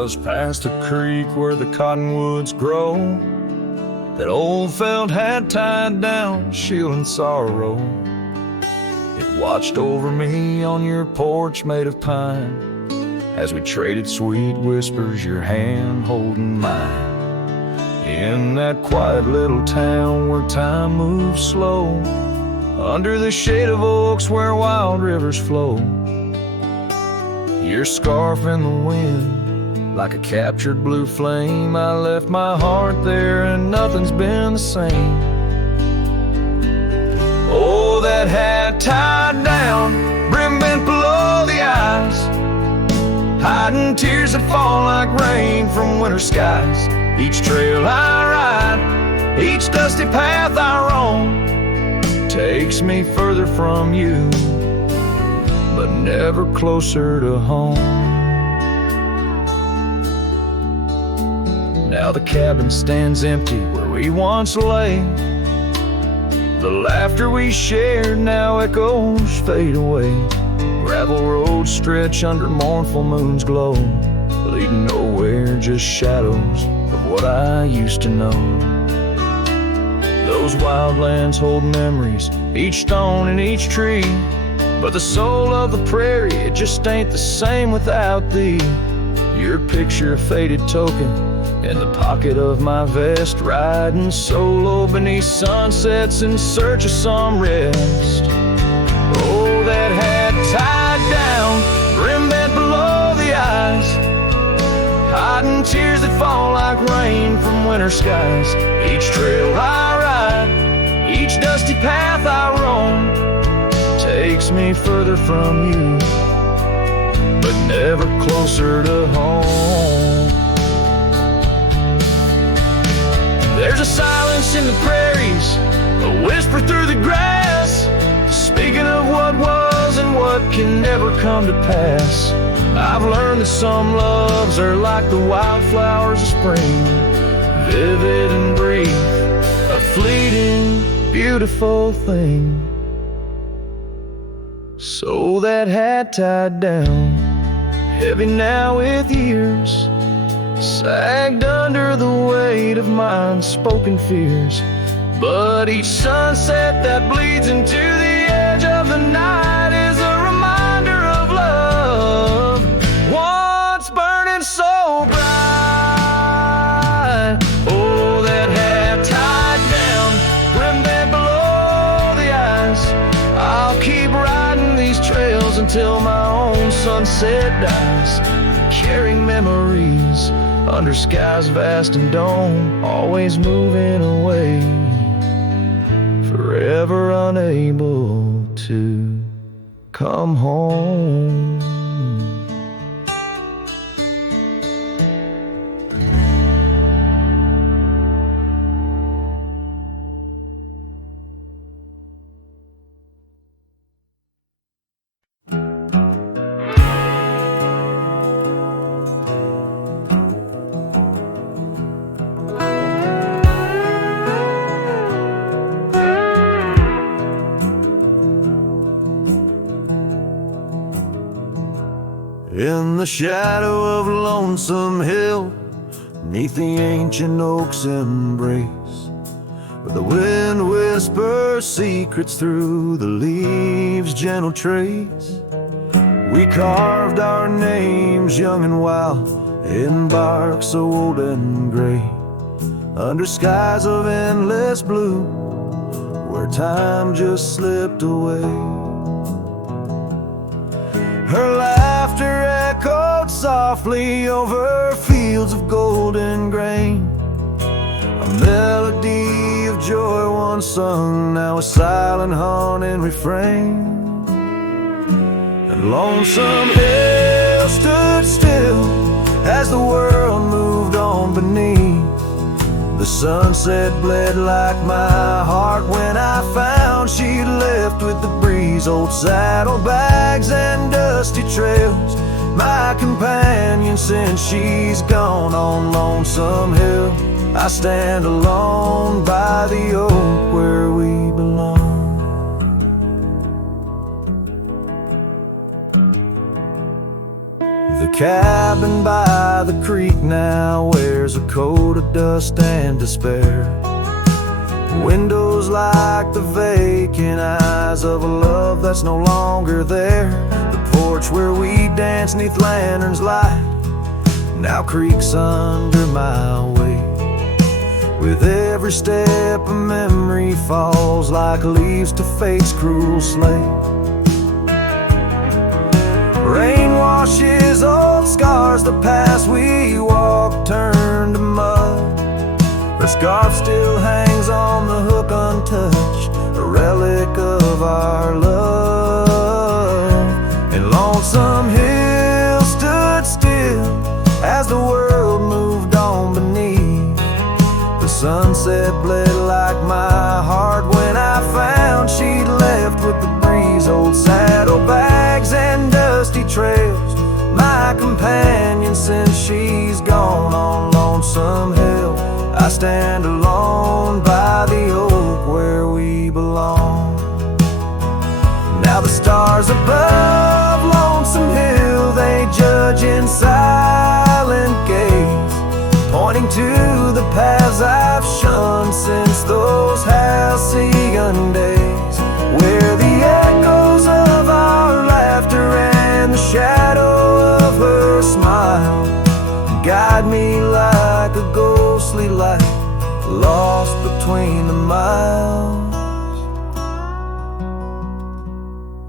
Just past a creek where the cottonwoods grow, that old felt had tied down, shielding sorrow. It watched over me on your porch made of pine, as we traded sweet whispers, your hand holding mine. In that quiet little town where time moves slow, under the shade of oaks where wild rivers flow, your scarf in the wind, like a captured blue flame. I left my heart there and nothing's been the same. Oh, that hat tied down, brim bent below the eyes, hiding tears that fall like rain from winter skies. Each trail I ride, each dusty path I roam, takes me further from you, but never closer to home. Now the cabin stands empty where we once lay. The laughter we shared now echoes fade away. Gravel roads stretch under mournful moon's glow, leading nowhere, just shadows of what I used to know. Those wildlands hold memories, each stone and each tree, but the soul of the prairie, it just ain't the same without thee. Your picture, a faded token, in the pocket of my vest, riding solo beneath sunsets in search of some rest. Oh, that hat tied down, brim bent below the eyes, hiding tears that fall like rain from winter skies. Each trail I ride, each dusty path I roam, takes me further from you, but never closer to home. There's a silence in the prairies, a whisper through the grass, speaking of what was and what can never come to pass. I've learned that some loves are like the wildflowers of spring, vivid and brief, a fleeting, beautiful thing. So that hat tied down, heavy now with years, sagged under the weight of my unspoken fears. But each sunset that bleeds into the edge of the night is a reminder of love, once burning so bright. Oh, that hat tied down, brim bent below the eyes, I'll keep riding these trails until my own sunset dies, carrying memories under skies vast and dome, always moving away, forever unable to come home. In the shadow of Lonesome Hill, neath the ancient oak's embrace, where the wind whispers secrets through the leaves' gentle trace, we carved our names young and wild in bark so old and gray, under skies of endless blue, where time just slipped away. Her laughter echoed softly over fields of golden grain, a melody of joy once sung, now a silent haunting refrain. And Lonesome Hill stood still as the world moved on beneath. The sunset bled like my heart when I found she'd left with the breeze. Old saddlebags and dusty trails, my companion since she's gone. On Lonesome Hill I stand alone by the oak where we belong. The cabin by by the creek now wears a coat of dust and despair. Windows like the vacant eyes of a love that's no longer there. The porch where we danced 'neath lanterns light now creaks under my weight. With every step a memory falls like leaves to fate's cruel slate. Rain washes old scars, the paths we walked turned to mud. Her scarf still hangs on the hook untouched, a relic of our love. And Lonesome Hill stood still as the world moved on beneath. The sunset bled like my heart when I found she'd left with the breeze. Old saddlebags and dusty trails, my companion since she's gone. On Lonesome Hill I stand alone by the oak where we belong. Now the stars above Lonesome Hill, they judge in silent gaze, pointing to the paths I've shunned since those halcyon days, where the echoes of our laughter and the shadow of her smile guide me like a ghostly light lost between the miles.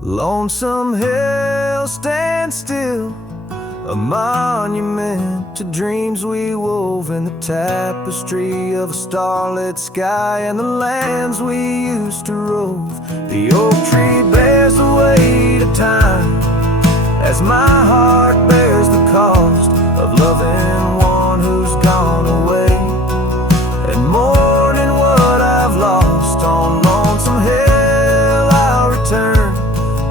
Lonesome Hill stands still, a monument to dreams we wove in the tapestry of a starlit sky and the lands we used to rove. The oak tree bears the weight of time as my heart bears the cost of loving one who's gone away and mourning what I've lost. On Lonesome Hill I'll return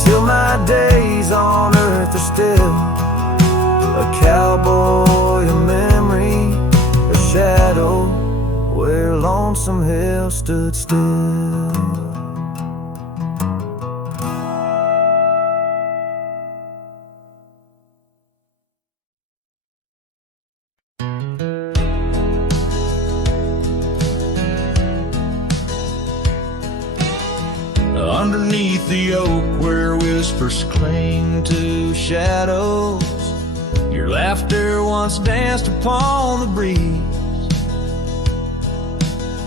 till my days on earth are still a cowboy, a memory, a shadow where Lonesome Hill stood still. Underneath the oak where whispers cling to shadows, your laughter once danced upon the breeze.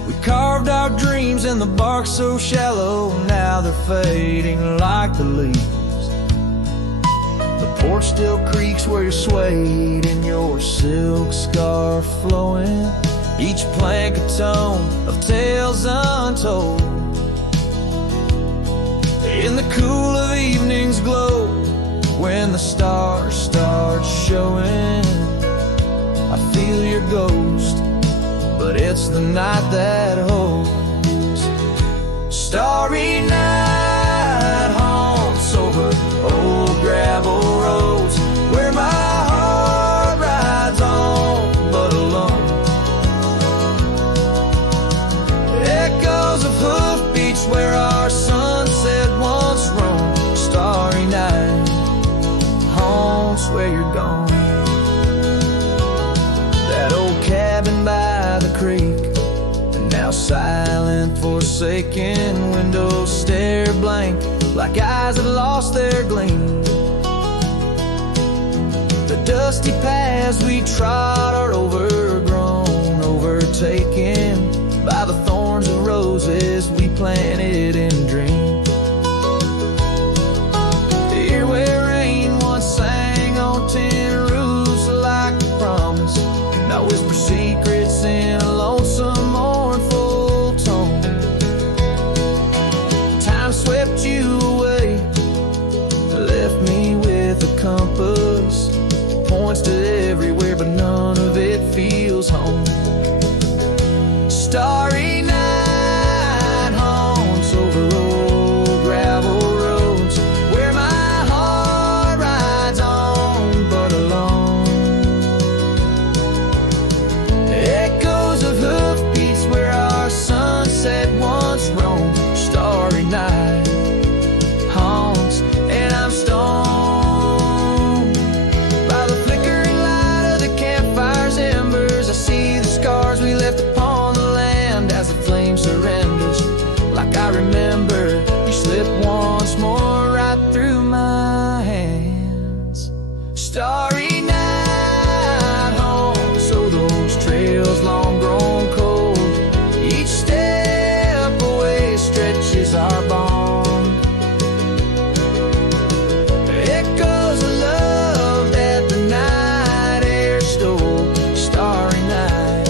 We carved our dreams in the bark so shallow, now they're fading like the leaves. The porch still creaks where you're swayed in your silk scarf flowing, each plank a tone of tales untold. In the cool of evening's glow, when the stars start showing, I feel your ghost, but it's the night that holds. Starry night haunts over old gravel roads, where my heart rides on but alone. Echoes of hoofbeats where our sunset once roamed. Starry night haunts where you're gone. That old cabin by the creek, and now silent, forsaken. Windows stare blank like eyes that lost their gleam. The dusty paths we trod are overgrown, overtaken by the thorns of roses we planted in dreams. Here where rain once sang on tin roofs like a promise, now whisper secrets in a lonesome, mournful tone. Time swept you away, left me with a compass, points to everywhere but none of it feels home. Starry night haunts over slip once more right through my hands. Starry night home, so those trails long grown cold. Each step away stretches our bond. Echoes of love that the night air stole. Starry night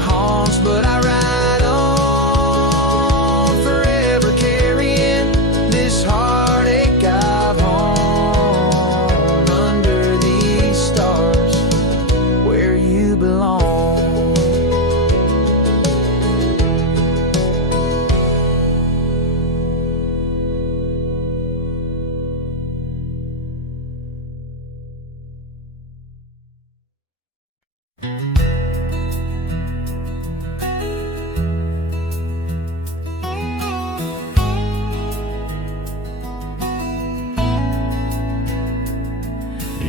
haunts, but I ride on, forever carrying this heartache I've hung under these stars where you belong.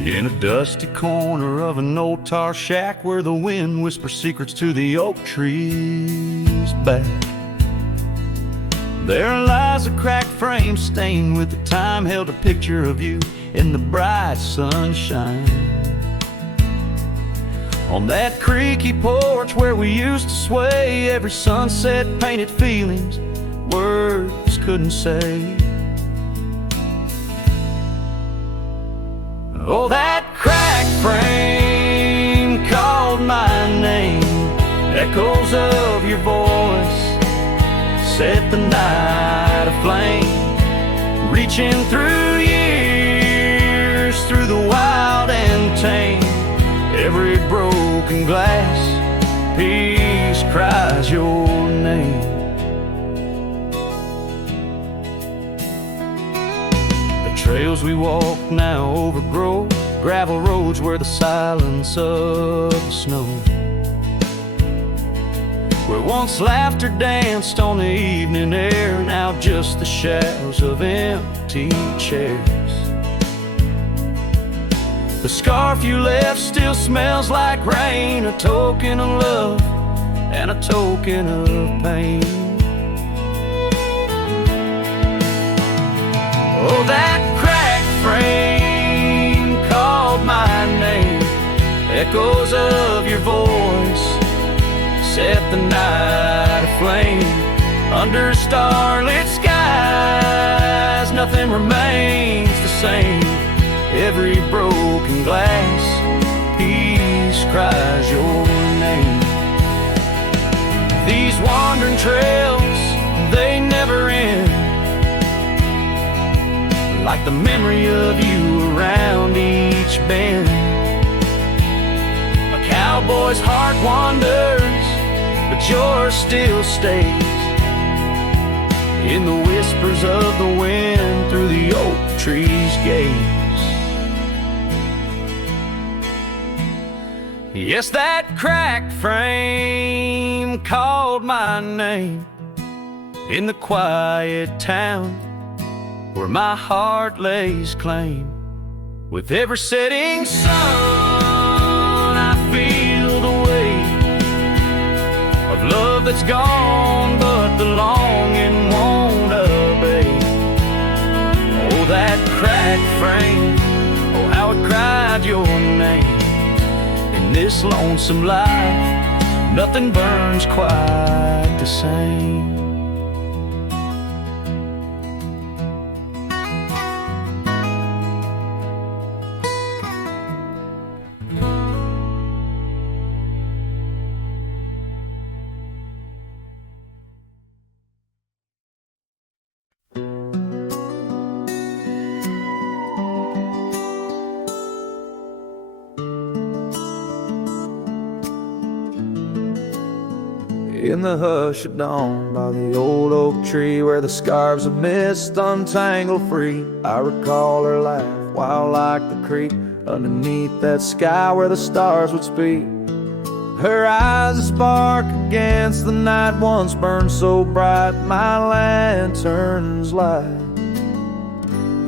In a dusty corner of an old tar shack where the wind whispers secrets to the oak trees back, there lies a cracked frame stained with the time held a picture of you in the bright sunshine. On that creaky porch where we used to sway, every sunset painted feelings words couldn't say. Oh, that cracked frame called my name. Echoes of your voice set the night aflame. Reaching through years, through the wild and tame. Every broken glass piece cries your name. Trails we walk now overgrow, gravel roads where the silence of the snow, where once laughter danced on the evening air, now just the shadows of empty chairs. The scarf you left still smells like rain, a token of love and a token of pain. Oh, that frame called my name. Echoes of your voice set the night aflame. Under starlit skies, nothing remains the same. Every broken glass piece cries your name. These wandering trails, they never end, like the memory of you around each bend. A cowboy's heart wanders, but yours still stays in the whispers of the wind through the oak tree's gaze. Yes, that cracked frame called my name in the quiet town where my heart lays claim. With every setting sun, I feel the weight of love that's gone, but the longing won't abate. Oh, that cracked frame, oh, how it cried your name. In this lonesome life, nothing burns quite the same. In the hush of dawn, by the old oak tree where the scarves of mist untangle free, I recall her laugh wild like the creek underneath that sky where the stars would speak. Her eyes a spark against the night once burned so bright my lantern's light.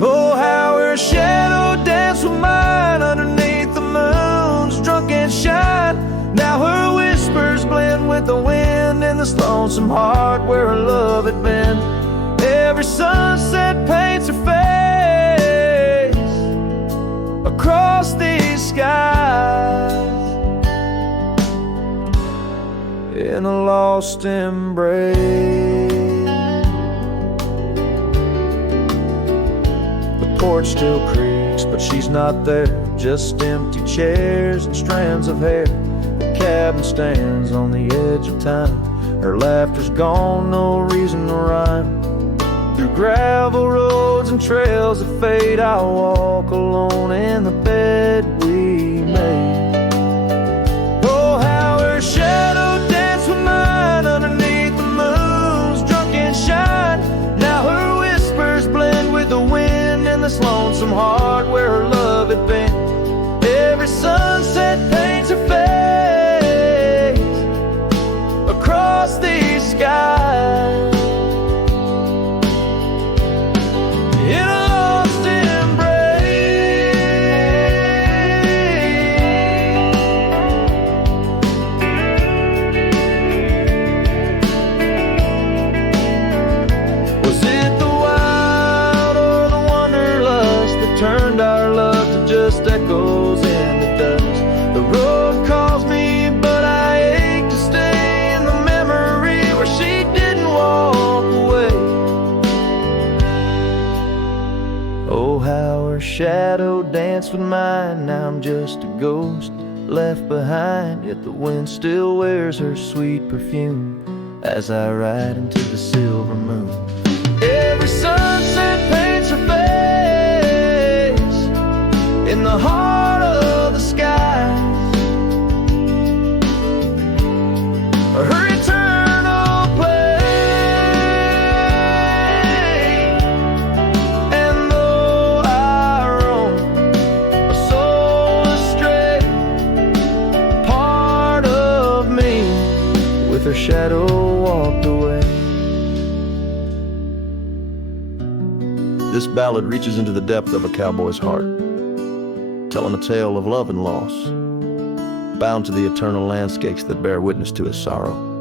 Oh, how her shadow danced with mine underneath the moon's drunken shine. Now her whispers blend with the wind in this lonesome heart where her love had been. Every sun lost embrace. The porch still creaks, but she's not there. Just empty chairs and strands of hair. The cabin stands on the edge of time. Her laughter's gone, no reason to rhyme. Through gravel roads and trails that fade, I'll walk alone in the bed we made. Oh, how her shadow danced with mine underneath the moon's drunken shine. Now her whispers blend with the wind in this lonesome heart where her love had been. Every sunset paints her face across these skies. In a lost embrace. Was it the wild or the wanderlust that turned our love to just echoes in the dust? The road calls me, but I ache to stay in the memory where she didn't walk away. Oh, how her shadow danced with mine. Now I'm just a ghost left behind, yet the wind still wears her sweet perfume as I ride into the silver moon. Every sunset paints her face in the heart of the skies. Her eternal play. And though I roam a soul astray, part of me with her shadow walked away. This ballad reaches into the depth of a cowboy's heart, telling a tale of love and loss, bound to the eternal landscapes that bear witness to his sorrow.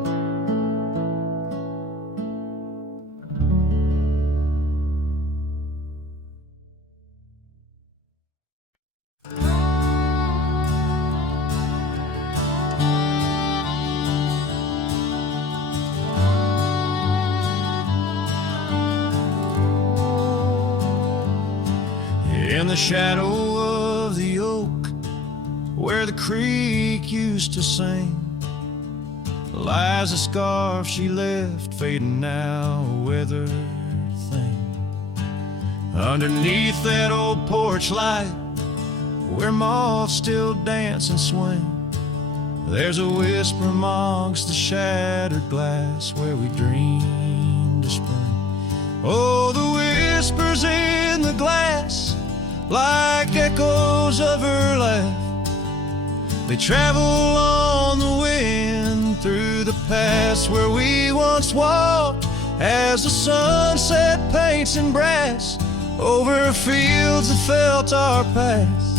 In the shadow of the oak, where the creek used to sing, lies a scarf she left, fading now, a weathered thing. Underneath that old porch light, where moths still dance and swing, there's a whisper amongst the shattered glass where we dreamed of spring. Oh, the whispers in the glass, like echoes of her laugh, they travel on the wind through the past where we once walked, as the sunset paints in brass over fields that felt our past.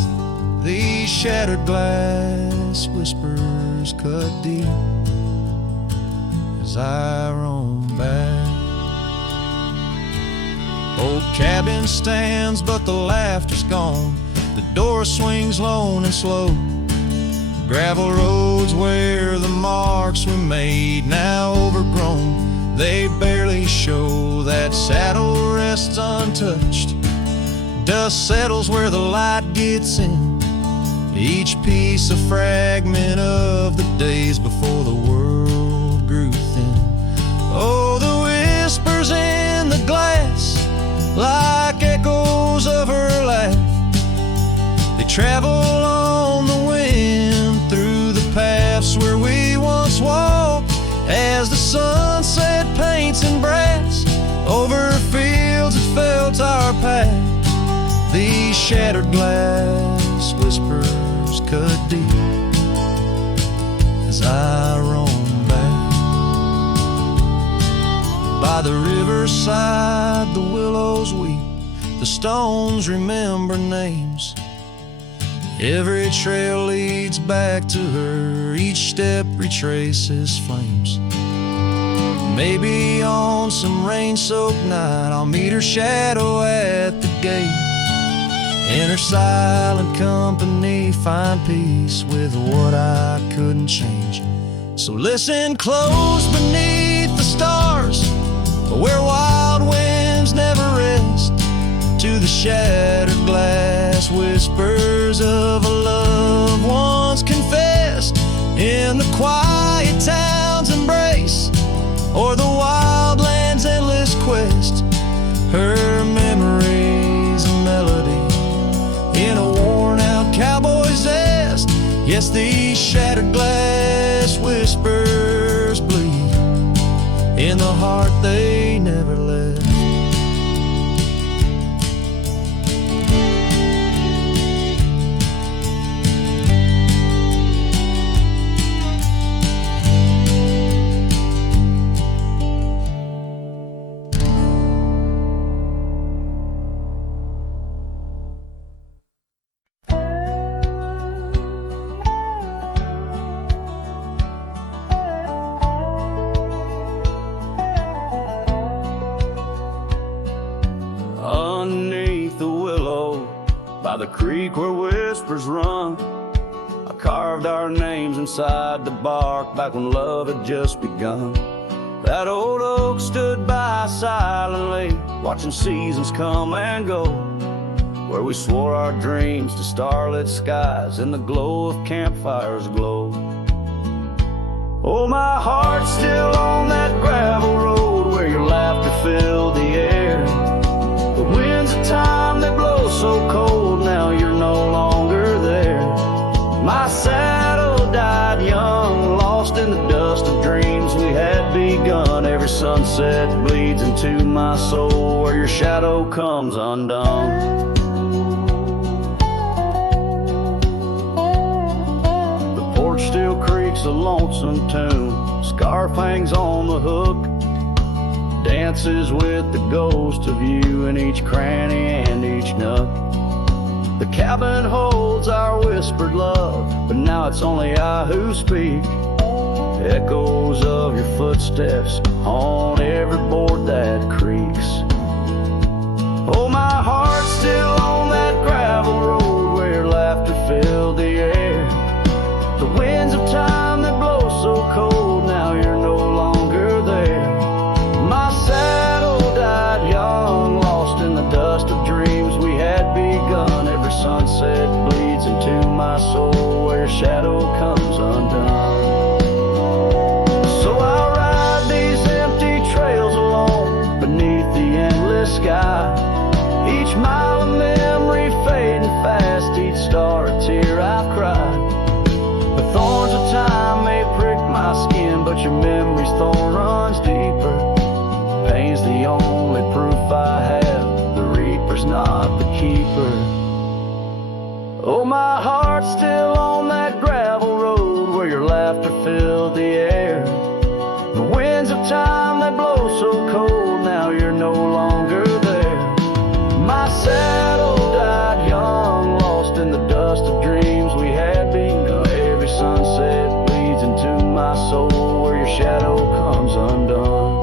These shattered glass whispers cut deep as I roam back. Old cabin stands, but the laughter's gone. The door swings lone and slow. Gravel roads where the marks we made, now overgrown, they barely show. That saddle rests untouched. Dust settles where the light gets in. Each piece a fragment of the days before the world grew thin. Oh, the whispers in the glass, like echoes of her laugh, they travel on the wind through the paths where we once walked, as the sunset paints in brass over fields that felt our path. These shattered glass whispers cut deep as I roam back. By the riverside the willows weep, the stones remember names. Every trail leads back to her, each step retraces flames. Maybe on some rain-soaked night I'll meet her shadow at the gate. In her silent company find peace with what I couldn't change. So listen close beneath the stars, where wild winds never rest, to the shattered glass whispers of a love once confessed, in the quiet town's embrace, or the wild land's endless quest. Her memories a melody in a worn-out cowboy zest. Yes, these shattered glass whispers bleed in the heart they never left. Underneath the willow, by the creek where whispers run, I carved our names inside the bark back when love had just begun. That old oak stood by silently, watching seasons come and go, where we swore our dreams to starlit skies in the glow of campfires glow. Oh, my heart's still on that gravel road where your laughter filled the air. The winds of time, they blow so cold, now you're no longer there. My saddle died young, lost in the dust of dreams we had begun. Every sunset bleeds into my soul, where your shadow comes undone. The porch still creaks a lonesome tune, scarf hangs on the hook, dances with the ghost of you in each cranny and each nook. The cabin holds our whispered love, but now it's only I who speak. Echoes of your footsteps on every board that creaks. Oh, my heart's still on that gravel road where your laughter filled the air. The winds of time that blow so cold, now you're no longer there. My saddle died young, lost in the dust of dreams we had begun. Every sunset bleeds into my soul, where your shadow comes undone. So I'll ride these empty trails alone beneath the endless sky. Each mile of memory fading fast, each star a tear I've cried. The thorns of time may prick my skin, but your memory's thorn runs deeper. Pain's the only proof I have, the reaper's not the keeper. Oh, my heart's still on that gravel road where your laughter filled the air. The winds of time that blow so cold, now you're no longer there. My saddle died young, lost in the dust of dreams we had begun. Every sunset bleeds into my soul, where your shadow comes undone.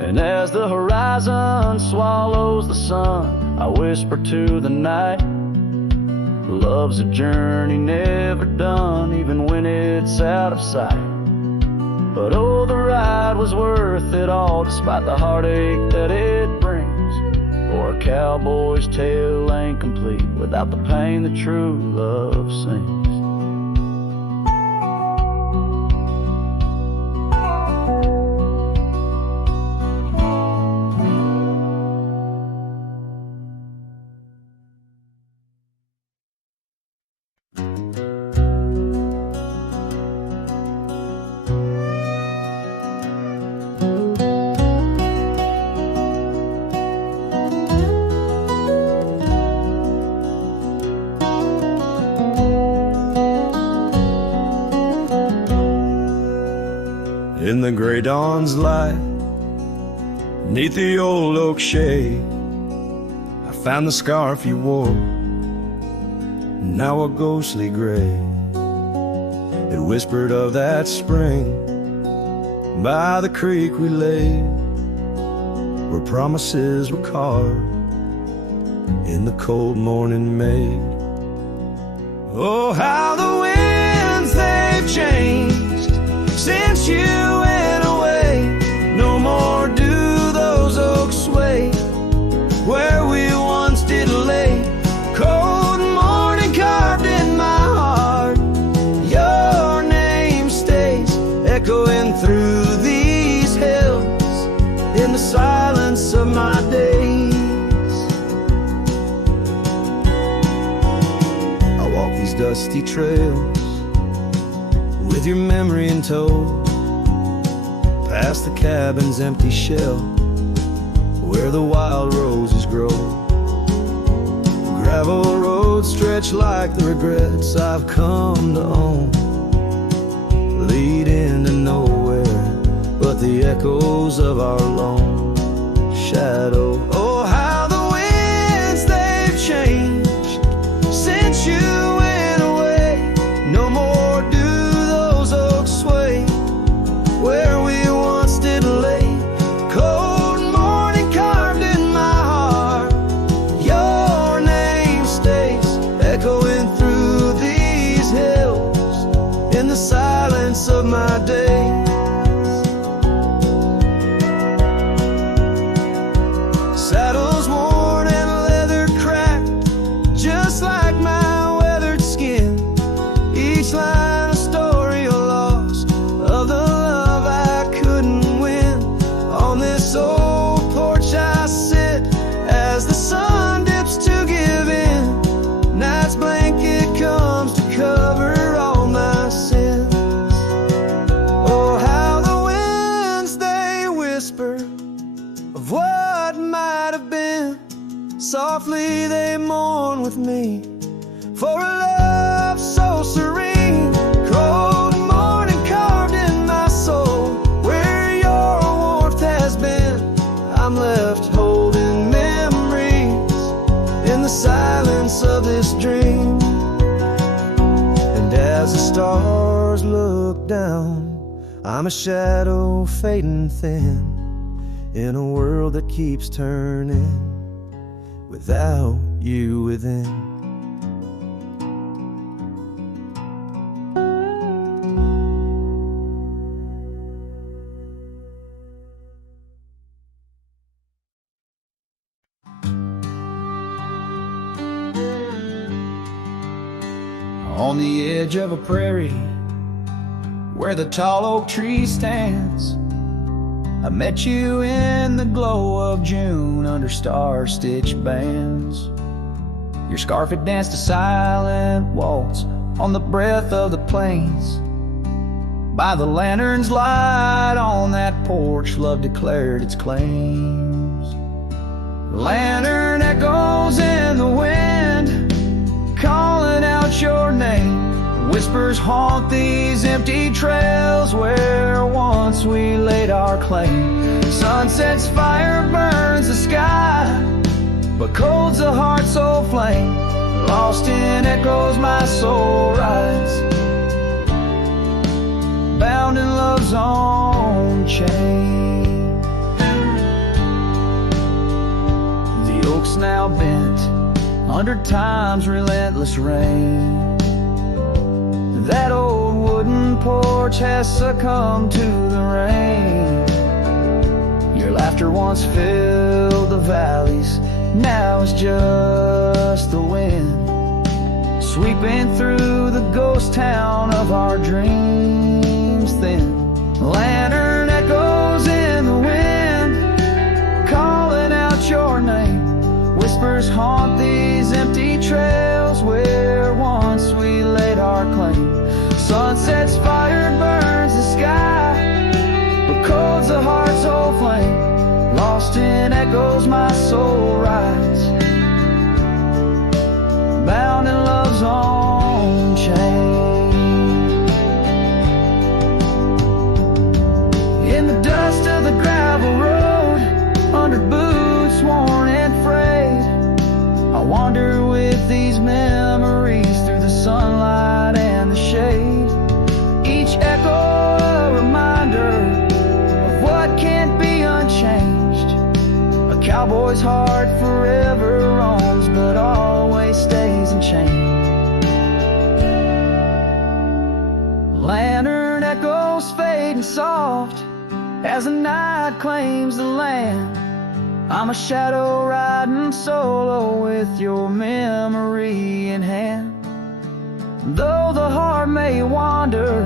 And as the horizon swallows the sun, I whisper to the night, love's a journey never done, even when it's out of sight. But oh, the ride was worth it all, despite the heartache that it brings. For a cowboy's tale ain't complete without the pain that true love sings. In the gray dawn's light, neath the old oak shade, I found the scarf you wore, now a ghostly gray. It whispered of that spring by the creek we lay, where promises were carved in the cold morning made. Oh, how the winds they've changed since you went away. No more do those oaks sway where we once did lay. Cold morning carved in my heart, your name stays echoing through these hills in the silence of my days. I walk these dusty trails with your memory in tow, past the cabin's empty shell where the wild roses grow. Gravel roads stretch like the regrets I've come to own, lead into nowhere but the echoes of our lone shadow. Oh, how the winds they've changed since you went away. No more do those oaks sway where we once did lay. Cold morning carved in my heart, your name stays echoing through these hills in the silence of my days. Saddles worn and leather cracked, just like my weathered skin. Each line a story of loss, of the love I couldn't win. On this old porch I sit as the sun dips to give in. Night's blanket comes to cover all my sins. Oh, how the winds they whisper of what might have been. Softly they mourn with me for a love so serene. Cold morning carved in my soul where your warmth has been. I'm left holding memories in the silence of this dream. And as the stars look down, I'm a shadow fading thin in a world that keeps turning without you within. On the edge of a prairie where the tall oak tree stands, I met you in the glow of June under star-stitched bands. Your scarf had danced a silent waltz on the breath of the plains. By the lantern's light on that porch, love declared its claims. Lantern echoes in the wind, calling out your name. Whispers haunt these empty trails where once we laid our claim. Sunset's fire burns the sky, but cold's the heart soul flame. Lost in echoes my soul rides, bound in love's own chain. The oak's now bent under time's relentless rain. That old wooden porch has succumbed to the rain. Your laughter once filled the valleys, now it's just the wind sweeping through the ghost town of our dreams thin. Lantern echoes in the wind, calling out your name. Whispers haunt these empty trails where once we laid our claim. Sunset's fire burns the sky, but cold's the heart soul flame. Lost in echoes my soul rides, bound in love's own chain. In the dust of the gravel road, under boots worn and frayed, I wander with these memories through the sunlight and the shade. Each echo a reminder of what can't be unchanged. A cowboy's heart forever roams, but always stays in chains. soft as the night claims the land. I'm a shadow riding solo with your memory in hand. Though the heart may wander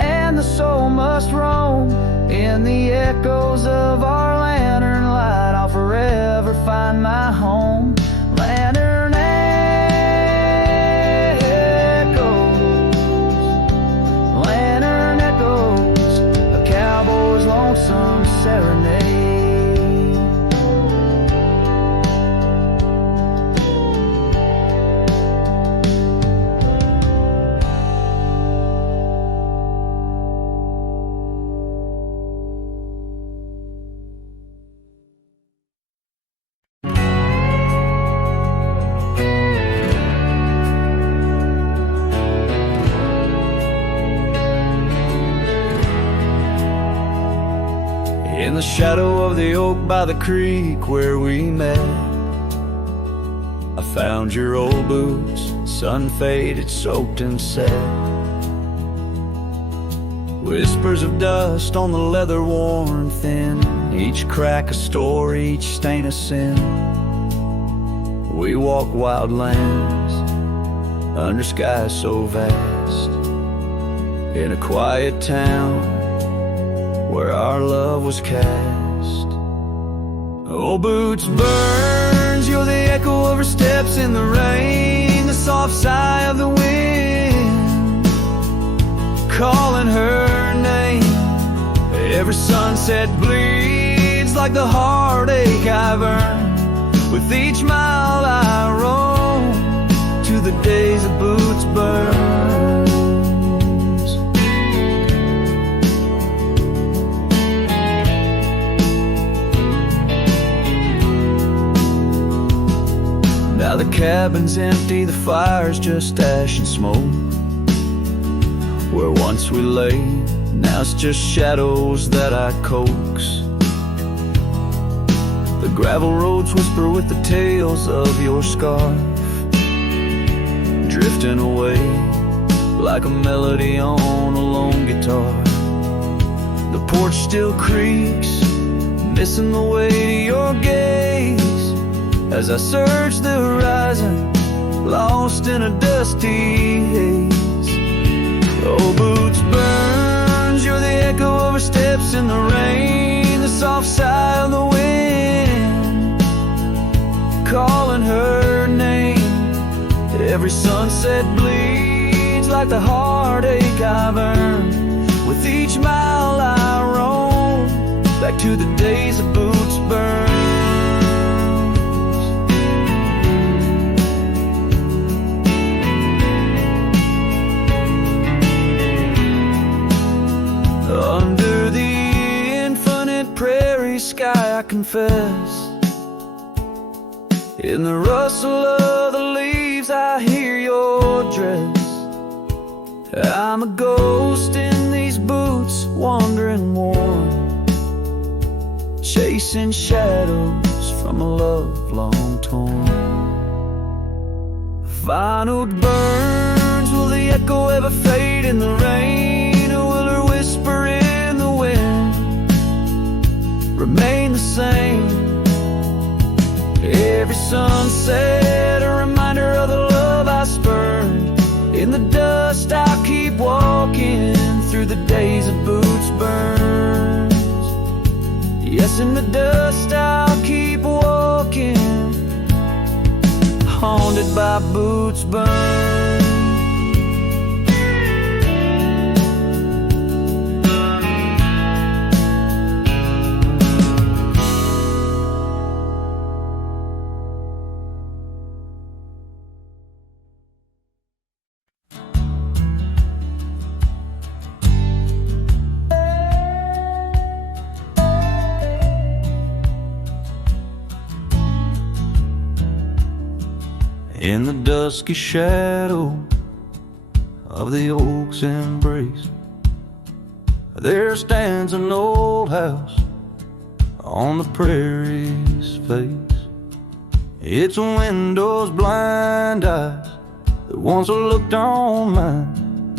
and the soul must roam, in the echoes of our lantern light I'll forever find my home. Lantern echoes, lantern echoes, a cowboy's lonesome serenade. In the shadow of the oak by the creek where we met, I found your old boots, sun-faded, soaked and set. Whispers of dust on the leather worn thin, each crack a story, each stain a sin. We walk wild lands under skies so vast, in a quiet town where our love was cast. Old boots burns, you're the echo of her steps in the rain, the soft sigh of the wind calling her name. Every sunset bleeds like the heartache I've earned. With each mile I roam to the days of boots burn. Now the cabin's empty, the fire's just ash and smoke. Where once we lay, now it's just shadows that I coax. The gravel roads whisper with the tales of your scarf, drifting away like a melody on a lone guitar. The porch still creaks, missing the way to your gaze, as I search the horizon, lost in a dusty haze. Oh, boots burns, you're the echo of her steps in the rain, the soft sigh of the wind calling her name. Every sunset bleeds like the heartache I've earned. With each mile I roam back to the days of boots burn. Under the infinite prairie sky I confess, in the rustle of the leaves I hear your dress. I'm a ghost in these boots, wandering worn, chasing shadows from a love long torn. Vinyl burns, will the echo ever fade in the rain, or will her whisper in the wind remain the same? Every sunset a reminder of the love I spurned. In the dust I'll keep walking through the days of boots burns. Yes, in the dust I'll keep walking, haunted by boots burns. In the dusky shadow of the oak's embrace, there stands an old house on the prairie's face. Its windows blind eyes that once looked on mine,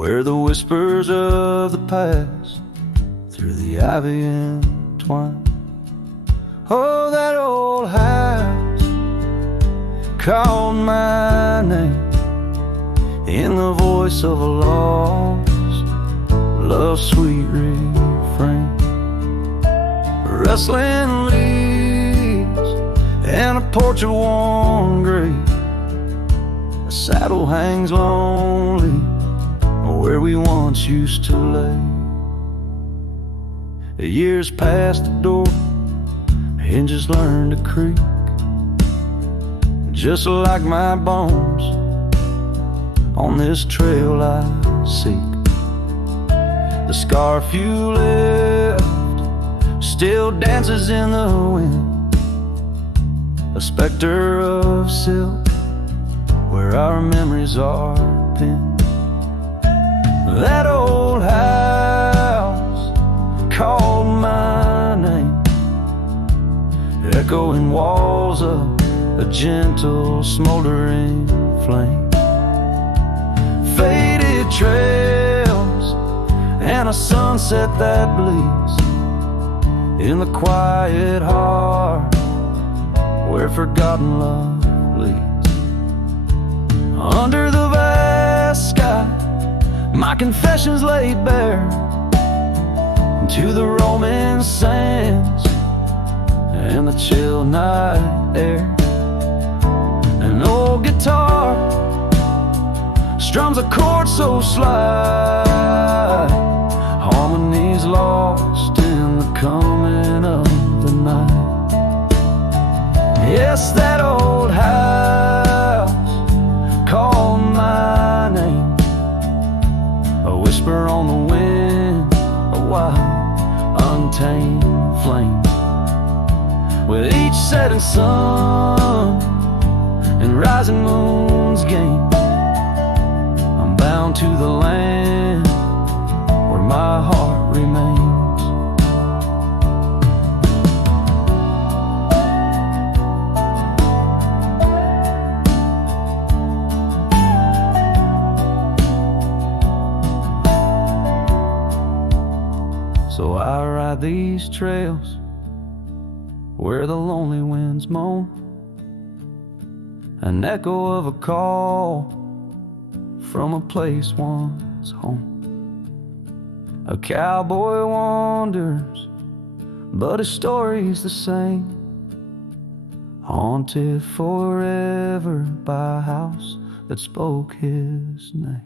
where the whispers of the past through the ivy entwine. Oh, that old house called my name in the voice of a lost love sweet refrain. Rustling leaves and a porch of worn grape, a saddle hangs lonely where we once used to lay. The years past the door, hinges learn to creak, just like my bones on this trail I seek. The scarf you left still dances in the wind, a specter of silk where our memories are pinned. That old house called my name, echoing walls of a gentle smoldering flame. Faded trails and a sunset that bleeds in the quiet heart where forgotten love leads. Under the vast sky, my confessions laid bare to the roaming sands and the chill night air. An old guitar strums a chord so slight, harmonies lost in the coming of the night. Yes, that old house called my name, a whisper on the wind, a wild, untamed flame. With each setting sun and rising moon's game, I'm bound to the land where my heart remains. So I ride these trails where the lonely winds moan, an echo of a call from a place once home. A cowboy wanders, but his story's the same, haunted forever by a house that spoke his name.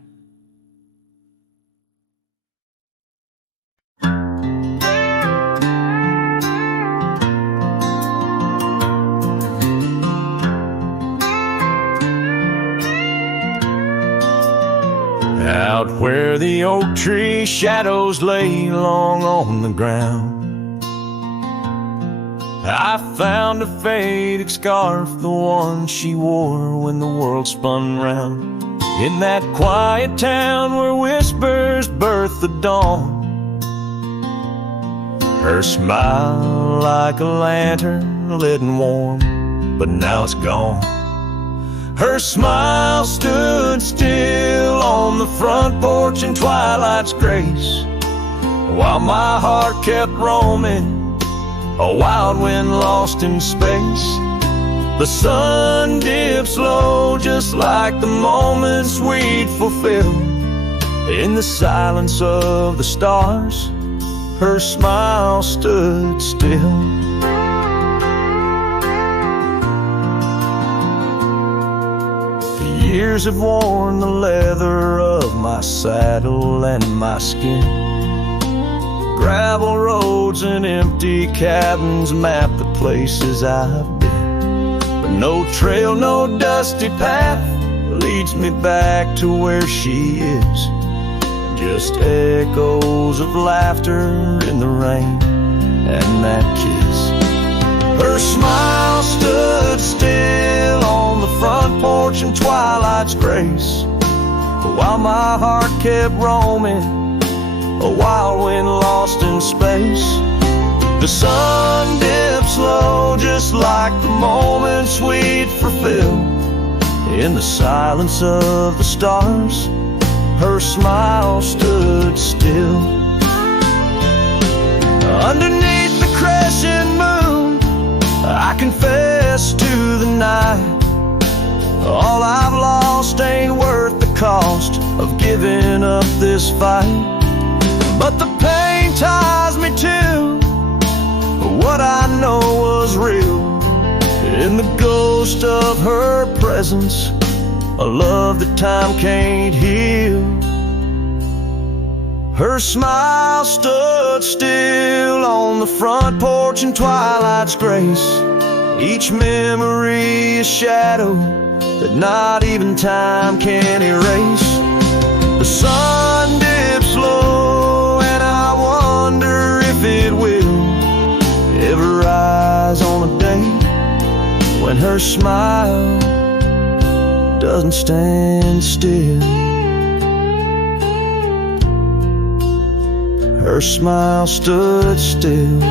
Out where the oak tree shadows lay long on the ground, I found a faded scarf, the one she wore when the world spun round. In that quiet town where whispers birth the dawn, her smile like a lantern lit and warm, but now it's gone. Her smile stood still on the front porch in twilight's grace, while my heart kept roaming, a wild wind lost in space. The sun dips low just like the moments we'd fulfill. In the silence of the stars, her smile stood still. Years have worn the leather of my saddle and my skin. Gravel roads and empty cabins map the places I've been, but no trail, no dusty path leads me back to where she is. Just echoes of laughter in the rain and that kiss. Her smile stood still on the front porch in twilight's grace, while my heart kept roaming, a wild wind lost in space. The sun dips low just like the moments we'd fulfill. In the silence of the stars, her smile stood still. Underneath the crescent moon, I confess to the night, all I've lost ain't worth the cost of giving up this fight. But the pain ties me to what I know was real, in the ghost of her presence, a love that time can't heal. Her smile stood still on the front porch in twilight's grace, each memory a shadow that not even time can erase. The sun dips low and I wonder if it will ever rise on a day when her smile doesn't stand still. Her smile stood still,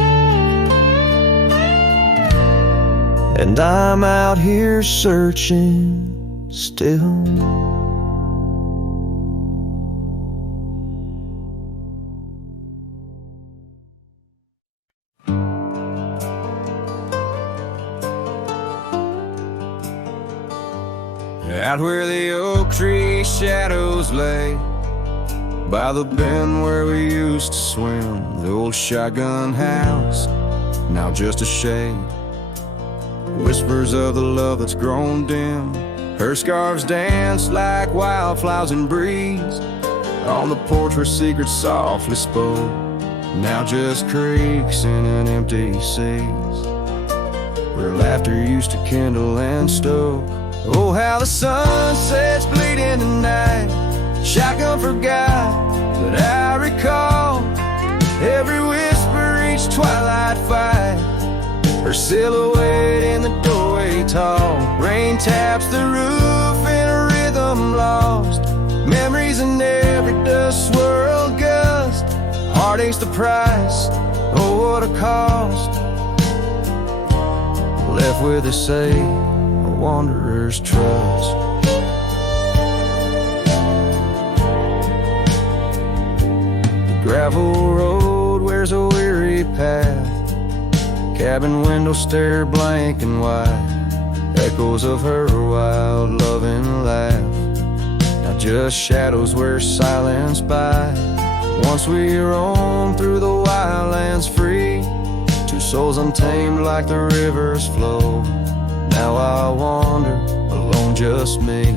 and I'm out here searching still. Out where the oak tree shadows lay, by the bend where we used to swim, the old shotgun house, now just a shade. Whispers of the love that's grown dim. Her scarves dance like wildflowers in breeze. On the porch where secrets softly spoke, now just creaks in an empty seas, where laughter used to kindle and stoke. Oh, how the sunsets bleed in the night. Shotgun forgot, but I recall every whisper, each twilight fight. Her silhouette in the doorway tall. Rain taps the roof in a rhythm lost. Memories in every dust swirl gust. Heartache's the price, oh what a cost. Left with a say, a wanderer's trust. The gravel road wears a weary path. Cabin window stare blank and white. Echoes of her wild love and laugh. Now just shadows where silence by. Once we roam through the wildlands free, two souls untamed like the river's flow. Now I wander alone, just me,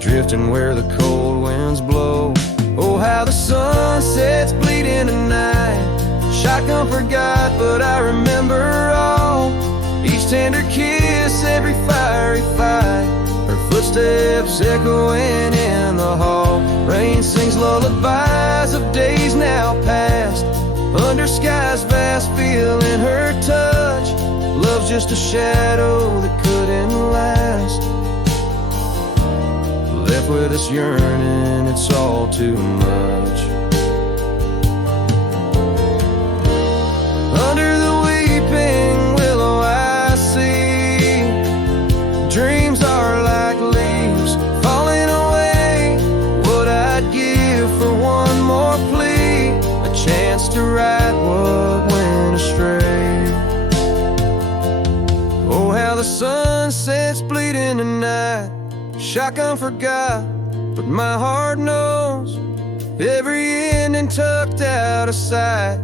drifting where the cold winds blow. Oh, how the sunsets bleed in the night. Shotgun forgot, but I remember all. Each tender kiss, every fiery fight. Her footsteps echoing in the hall. Rain sings lullabies of days now past. Under skies vast, feeling her touch. Love's just a shadow that couldn't last. Left with us yearning, it's all too much. Under the weeping willow I see dreams are like leaves falling away. What I'd give for one more plea, a chance to right what went astray. Oh, how the sunsets bleed in the night. Shotgun forgot, but my heart knows every ending tucked out of sight.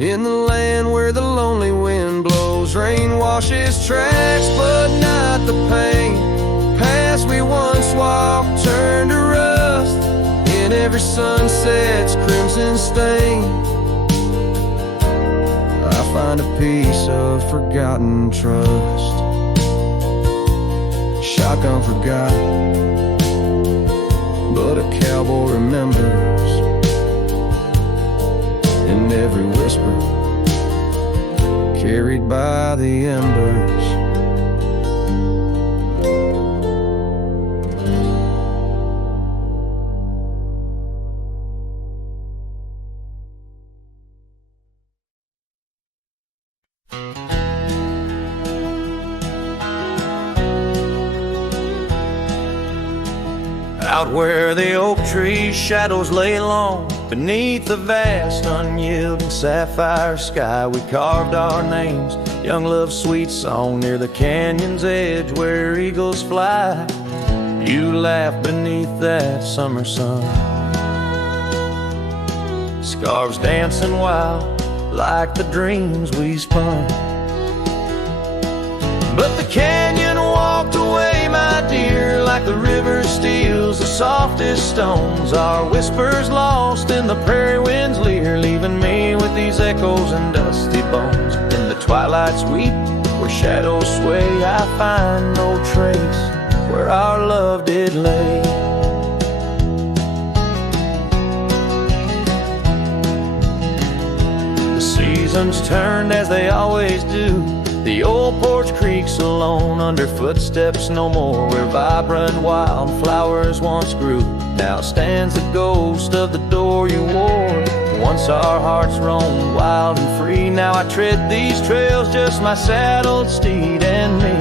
In the land where the lonely wind blows, rain washes tracks, but not the pain. Paths we once walked turn to rust. In every sunset's crimson stain, I find a piece of forgotten trust. Shotgun forgot, but a cowboy remembers. In every whisper carried by the embers. Out where the oak tree shadows lay long, beneath the vast unyielding sapphire sky, we carved our names, young love's sweet song, near the canyon's edge where eagles fly. You laughed beneath that summer sun, scarves dancing wild like the dreams we spun. But the canyon walked away, my dear, like the river steals the softest stones. Our whispers lost in the prairie wind's leer, leaving me with these echoes and dusty bones. In the twilight sweep, where shadows sway, I find no trace where our love did lay. The seasons turned as they always do. The old porch creaks alone under footsteps no more, where vibrant wildflowers once grew. Now stands the ghost of the door you wore. Once our hearts roamed wild and free, now I tread these trails, just my saddled steed and me.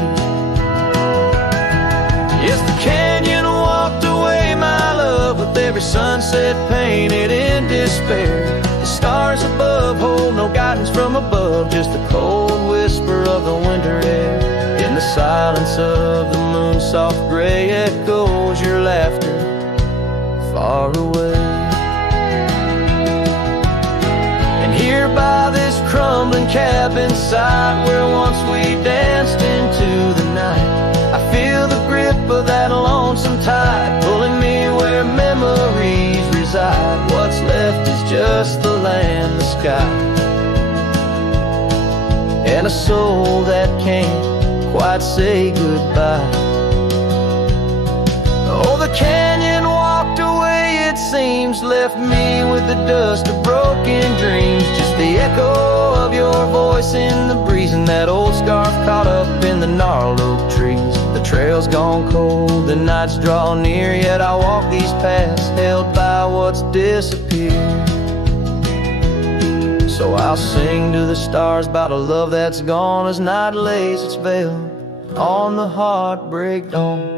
Yes, the canyon walked away, my love, with every sunset painted in despair. The stars above hold no guidance from above, just the cold whisper of the winter air. In the silence of the moon's soft gray echoes your laughter far away. And here by this crumbling cabin site, where once we danced into the night, I feel the grip of that lonesome tide, pulling me where memories reside. What's left is just the land, the sky, and a soul that can't quite say goodbye. Oh, the canyon walked away, it seems, left me with the dust of broken dreams, just the echo of your voice in the breeze, and that old scarf caught up in the gnarled oak trees. The trail's gone cold, the nights draw near, yet I walk these paths held by what's disappeared. So I'll sing to the stars about a love that's gone, as night lays its veil on the heartbreak dawn.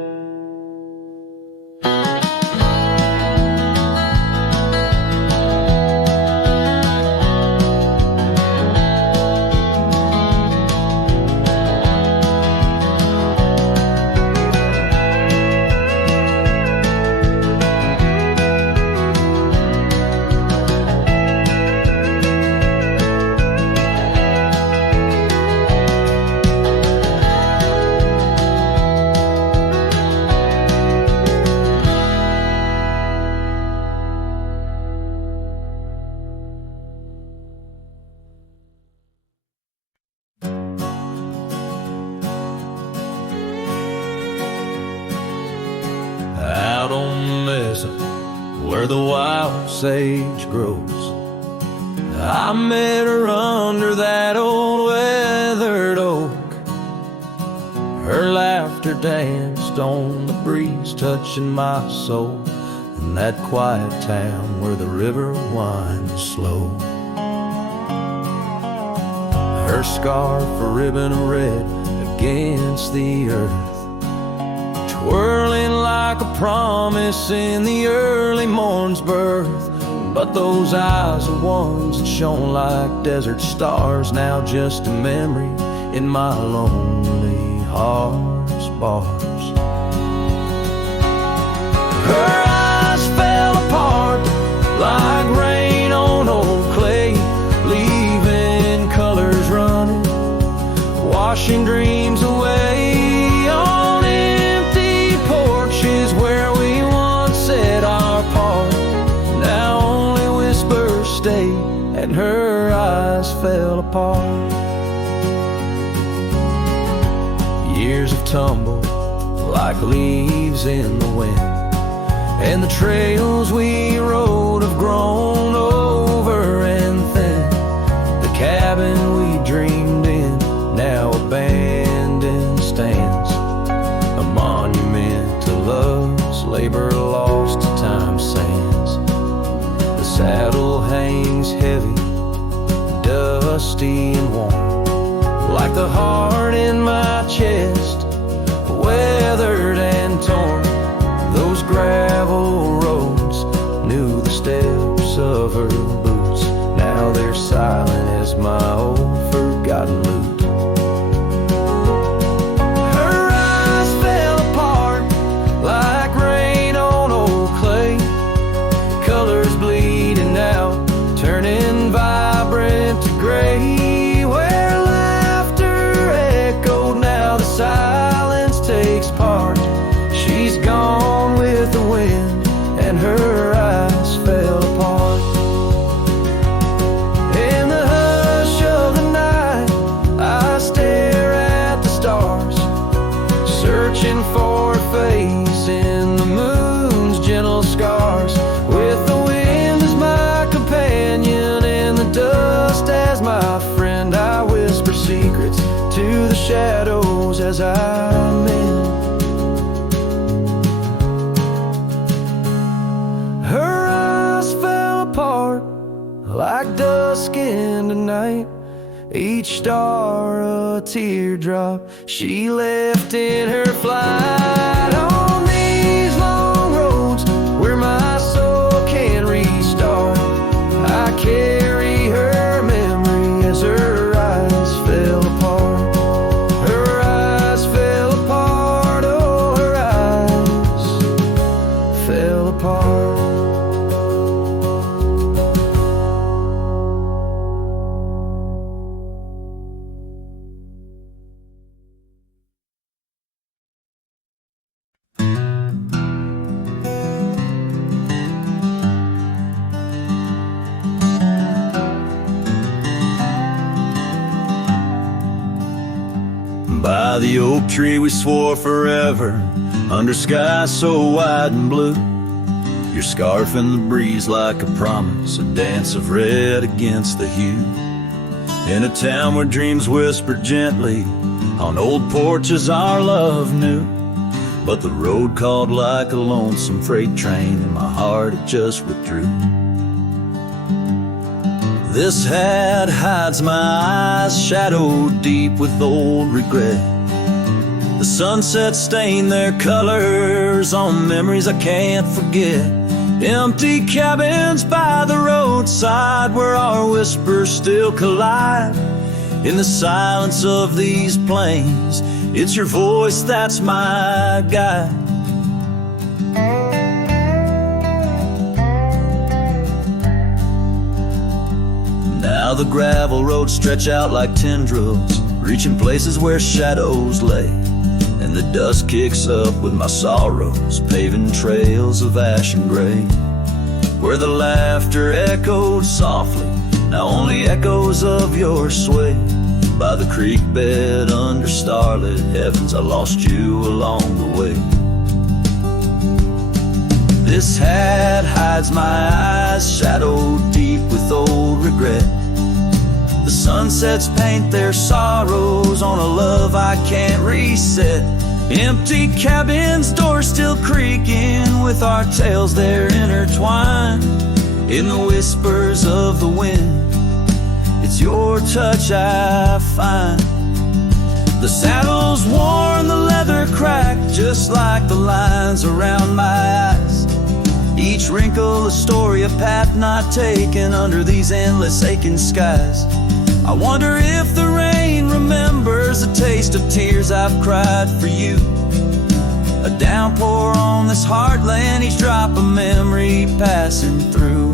Out on the mesa, where the wild sage grows, I met her under that old weathered oak. Her laughter danced on the breeze, touching my soul, in that quiet town where the river winds slow. Her scarf a ribbon of red against the earth, twirling like a promise in the early morn's birth. But those eyes are ones that shone like desert stars, now just a memory in my lonely heart's bars. Her eyes fell apart like rain on old clay, leaving colors running, washing dreams away. On empty porches where we once said our part, now only whispers stay, and her eyes fell apart. Years have tumbled like leaves in the wind, and the trails we rode have grown over and thin. The cabin we dreamed in, now abandoned, stands a monument to love's labor lost to time's sands. The saddle hangs heavy, dusty and warm, like the heart in my chest, weathered and torn. Those gravel roads knew the steps of her boots. Now they're silent as my old forgotten lute. Her eyes fell apart like rain on old clay, colors bleeding out, turning vibrant to gray. Where laughter echoed, now the silence takes part. She's gone with the wind, and her eyes fell apart. In the hush of the night, I stare at the stars, searching for a face in the moon's gentle scars. With the wind as my companion and the dust as my friend, I whisper secrets to the shadows as I mend. Her eyes fell apart like dusk into night, each star a teardrop she left in her flight. On these long roads where my soul can't restart, I carry her memory as her eyes fell apart. Her eyes fell apart, oh, her eyes fell apart. By the oak tree we swore forever, under skies so wide and blue. Your scarf in the breeze like a promise, a dance of red against the hue. In a town where dreams whispered gently, on old porches our love knew. But the road called like a lonesome freight train, and my heart it just withdrew. This hat hides my eyes, shadowed deep with old regret. The sunset stained their colors on memories I can't forget. Empty cabins by the roadside where our whispers still collide. In the silence of these plains, it's your voice that's my guide. Now the gravel roads stretch out like tendrils, reaching places where shadows lay. And the dust kicks up with my sorrows, paving trails of ash and gray. Where the laughter echoed softly, now only echoes of your sway. By the creek bed under starlit heavens, I lost you along the way. This hat hides my eyes, shadowed deep with old regret. The sunsets paint their sorrows on a love I can't reset. Empty cabins, doors still creaking with our tales there intertwined. In the whispers of the wind, it's your touch I find. The saddle's worn, the leather cracked, just like the lines around my eyes. Each wrinkle a story, a path not taken under these endless aching skies. I wonder if the rain remembers the taste of tears I've cried for you. A downpour on this heartland, each drop a memory passing through.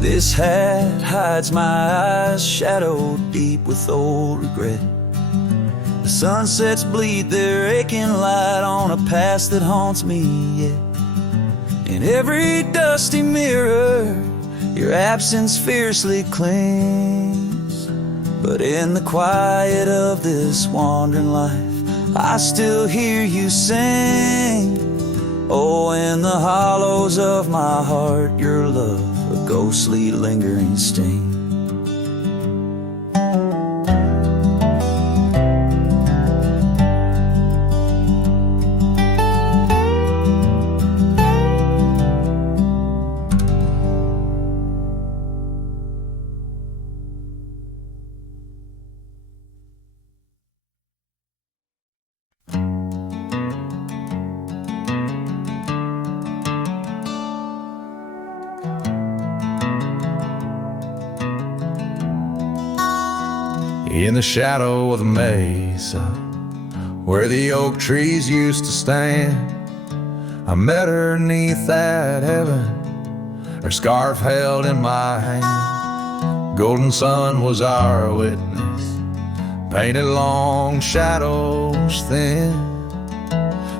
This hat hides my eyes, shadowed deep with old regret. The sunsets bleed their aching light on a past that haunts me yet. In every dusty mirror, your absence fiercely clings. But in the quiet of this wandering life, I still hear you sing. Oh, in the hollows of my heart, your love ghostly lingering sting. In the shadow of the mesa, where the oak trees used to stand, I met her 'neath that heaven, her scarf held in my hand. Golden sun was our witness, painted long shadows thin.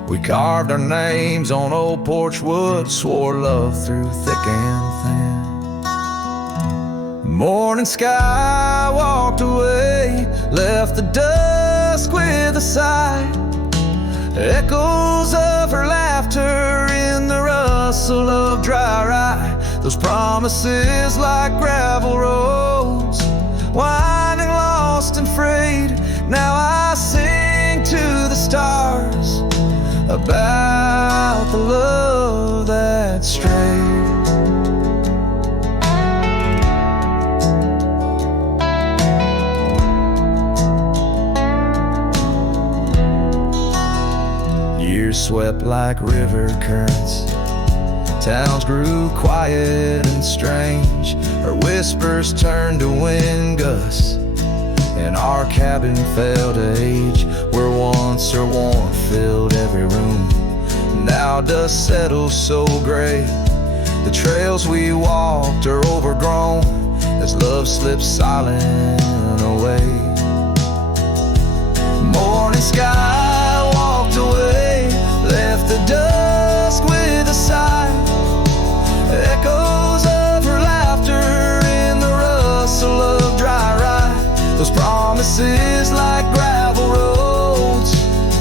We carved our names on old porch wood, swore love through thick and thin. Morning sky walked away, left the dusk with a sigh. Echoes of her laughter in the rustle of dry rye. Those promises like gravel roads, winding lost and frayed. Now I sing to the stars about the love that strayed. Years swept like river currents, towns grew quiet and strange. Her whispers turned to wind gusts, and our cabin fell to age. Where once her warmth filled every room, now dust settles so gray. The trails we walked are overgrown as love slips silent away. Morning sky walked away, left the dusk with a sigh. Echoes of her laughter in the rustle of dry rye. Those promises like gravel roads,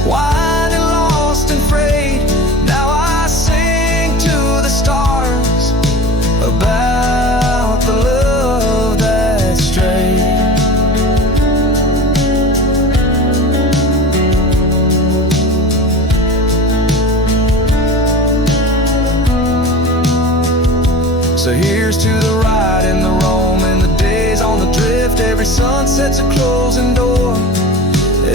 winding lost and frayed. Now I sing to the stars about the love that strayed. So here's to the ride and the roam and the days on the drift. Every sunset's a closing door,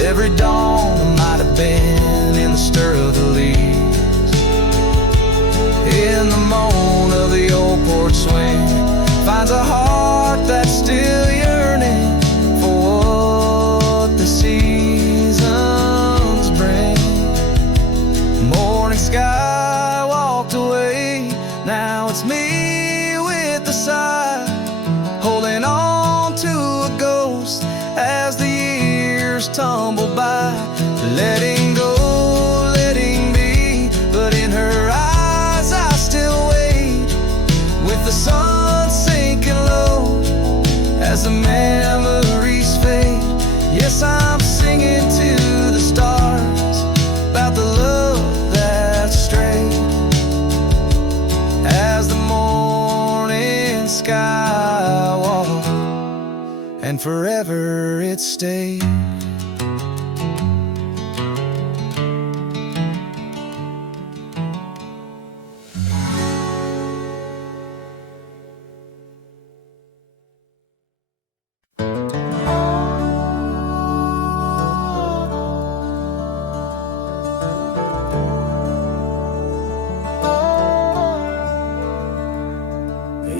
every dawn that might have been in the stir of the leaves. In the moan of the old porch swing finds a heart that's still yearning for what the seasons bring. Morning sky walked away, now it's me with the sigh, holding on to a ghost as the years tumble by. Letting go, letting be, but in her eyes I still wait, with the sun sinking low as the memories fade. Yes, I'm singing to the stars about the love that strayed. As the morning sky walked, and forever it stayed.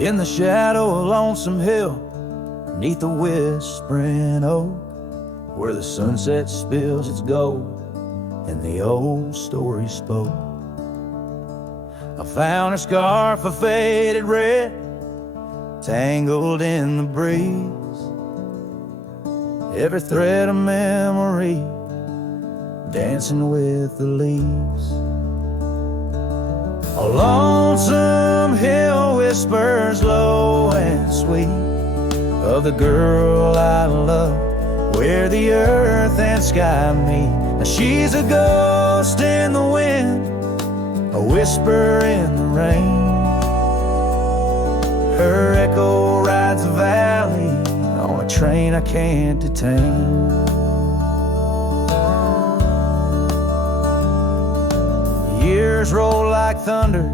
In the shadow of Lonesome Hill, neath the whispering oak, where the sunset spills its gold and the old story spoke. I found a scarf of faded red, tangled in the breeze, every thread of memory dancing with the leaves. A lonesome hill whispers low and sweet of the girl I love, where the earth and sky meet. Now she's a ghost in the wind, a whisper in the rain. Her echo rides the valley on a train I can't detain. Years roll like thunder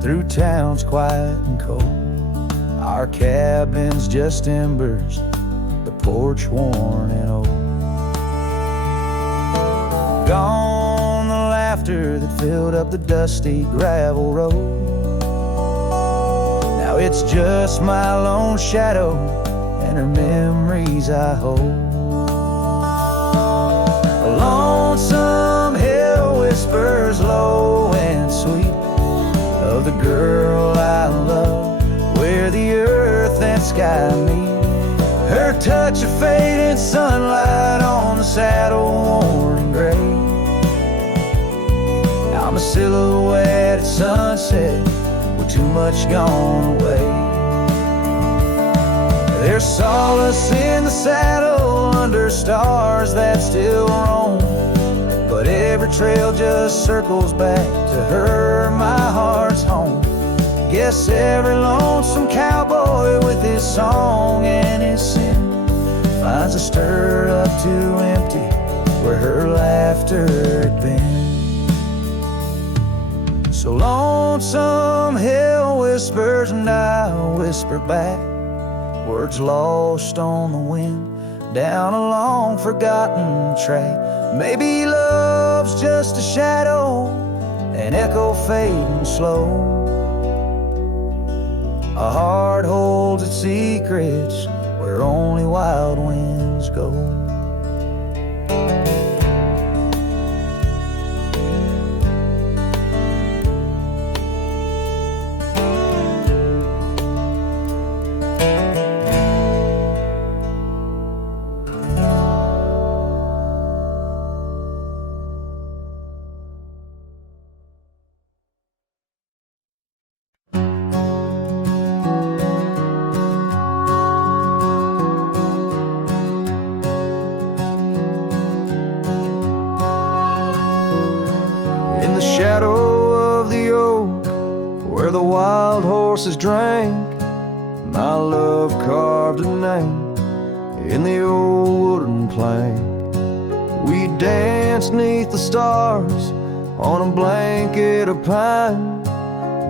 through towns quiet and cold. Our cabin's just embers, the porch worn and old. Gone the laughter that filled up the dusty gravel road. Now it's just my lone shadow and her memories I hold. A lonesome hill whispers low and sweet of the girl I love, where the earth and sky meet. Her touch of fading sunlight on the saddle worn and gray. I'm a silhouette at sunset with too much gone away. There's solace in the saddle under stars that still roam, but every trail just circles back to her, my heart's home. Guess every lonesome cowboy with his song and his sin finds a stir up too empty where her laughter had been. So lonesome hill whispers and I whisper back, words lost on the wind down a long forgotten track. Maybe love's just a shadow, an echo fading slow. A heart holds its secrets where only wild winds go. Shadow of the oak, where the wild horses drank, my love carved a name in the old wooden plank. We danced neath the stars on a blanket of pine.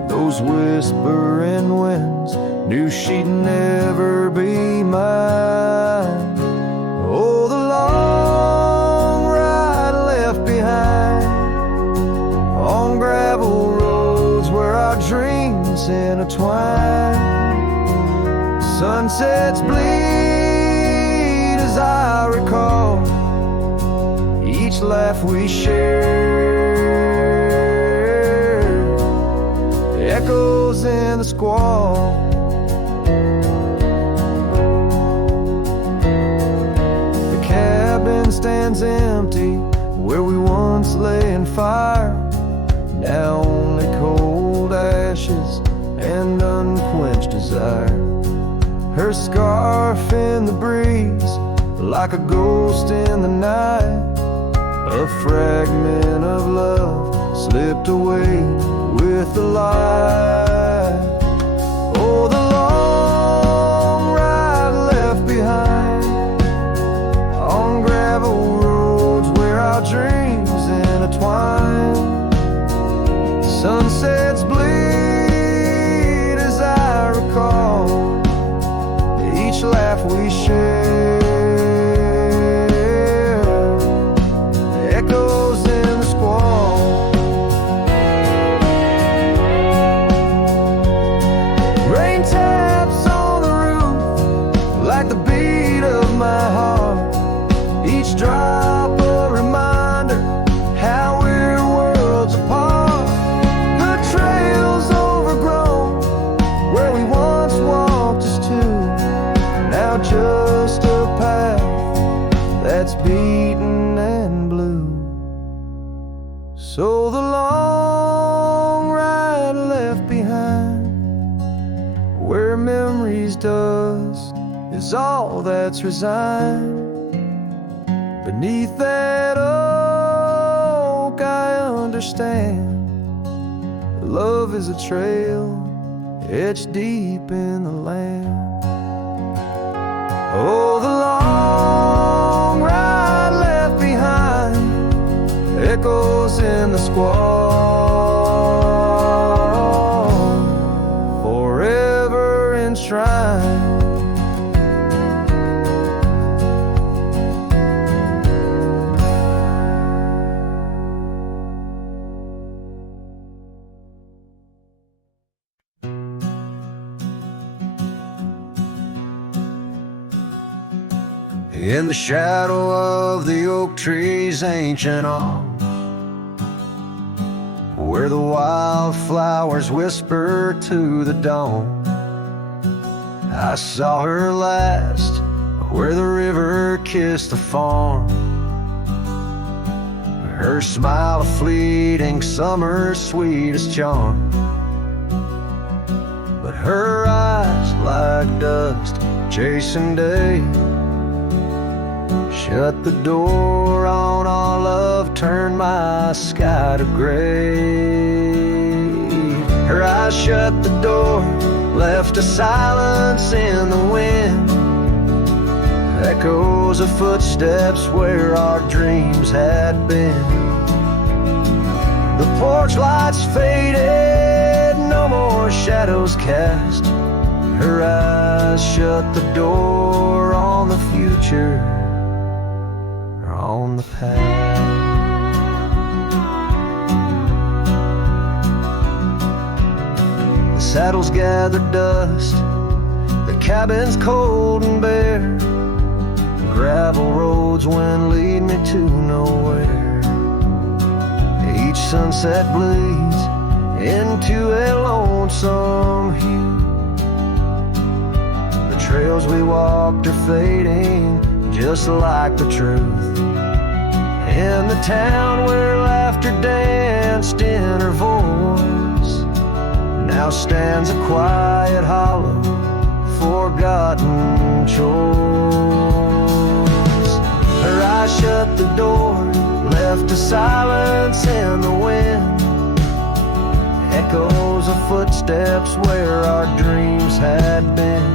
Those whispering winds knew she'd never be mine. Oh, the long ride left behind on gravel roads where our dreams intertwine. Sunsets bleed as I recall each laugh we shared, echoes in the squall. The cabin stands empty where we once lay in fire. Now only cold ashes and unquenched desire. Her scarf in the breeze, like a ghost in the night. A fragment of love slipped away with the light. Oh, the long ride left behind on gravel roads where our dreams intertwine. Sunsets bleed as I recall each laugh we share, echoes in the squall. Rain taps on the roof like the beat of my heart. Each drop a reminder how we're worlds apart. Just a path that's beaten and blue. So the long ride left behind where memories dust is all that's resigned. Beneath that oak I understand love is a trail etched deep in the land. Oh, the long ride left behind echoes in the squall, forever enshrined. In the shadow of the oak tree's ancient arms, where the wildflowers whisper to the dawn, I saw her last, where the river kissed the farm. Her smile a fleeting summer's sweetest charm, but her eyes like dust chasing day shut the door on our love, turned my sky to gray. Her eyes shut the door, left a silence in the wind, echoes of footsteps where our dreams had been. The porch lights faded, no more shadows cast. Her eyes shut the door on the future, on the past. The saddles gathered dust, the cabin's cold and bare, gravel roads went lead me to nowhere. Each sunset bleeds into a lonesome hue. The trails we walked are fading just like the truth. In the town where laughter danced in her voice, now stands a quiet hollow, forgotten choice. Her eyes shut the door, left a silence in the wind, echoes of footsteps where our dreams had been.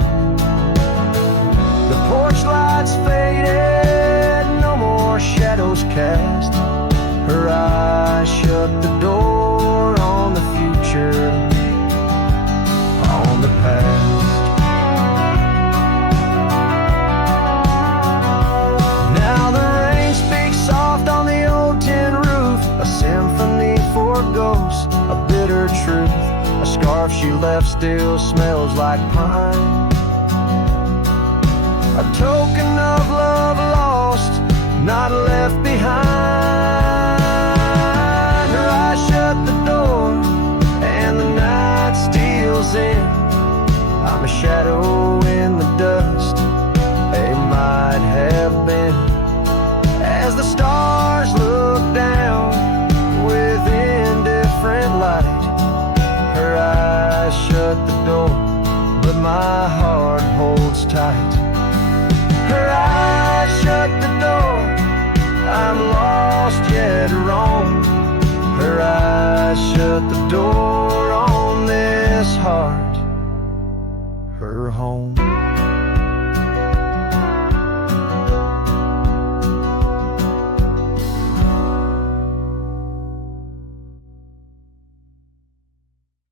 The porch lights faded, no more shadows cast. Her eyes shut the door on the future, on the past. Now the rain speaks soft on the old tin roof, a symphony for ghosts, a bitter truth. A scarf she left still smells like pine, a token of love lost, not left behind. Her eyes shut the door and the night steals in. I'm a shadow in the dust, a might have been. As the stars look down with indifferent light, her eyes shut the door, but my heart holds tight. Her eyes shut the door, I'm lost yet wrong. Her eyes shut the door